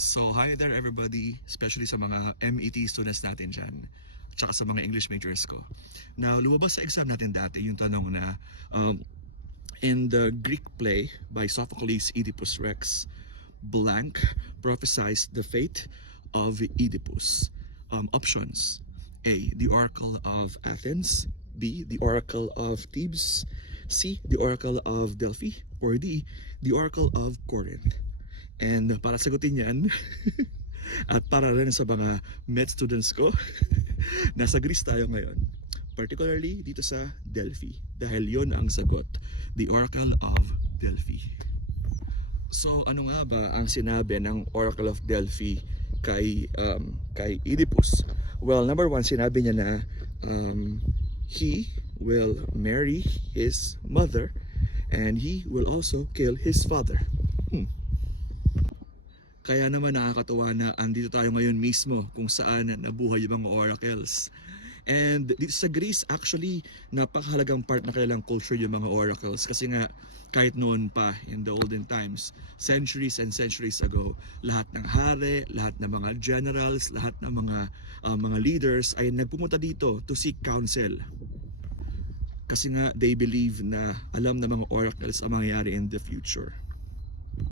So, hi there everybody, especially sa mga MET students natin dyan, tsaka sa mga English majors ko. Now, lumabas sa exam natin dati yung tanong na in the Greek play by Sophocles' Oedipus Rex, blank prophesies the fate of Oedipus. Options: A. The Oracle of Athens, B. The Oracle of Thebes, C. The Oracle of Delphi, or D. The Oracle of Corinth. And para sagutin yan, at para rin sa mga med students ko, nasa Greece tayo ngayon. Particularly dito sa Delphi. Dahil yon ang sagot, the Oracle of Delphi. So ano nga ba ang sinabi ng Oracle of Delphi kay Oedipus? Well, number one, sinabi niya na he will marry his mother and he will also kill his father. Kaya naman nakakatawa na andito tayo ngayon mismo kung saan nabuhay yung mga oracles. And dito sa Greece, actually, napakahalagang part na kailang culture yung mga oracles. Kasi nga, kahit noon pa, in the olden times, centuries and centuries ago, lahat ng hari, lahat ng mga generals, lahat ng mga leaders ay nagpumunta dito to seek counsel. Kasi nga, they believe na alam ng mga oracles ang mangyayari in the future.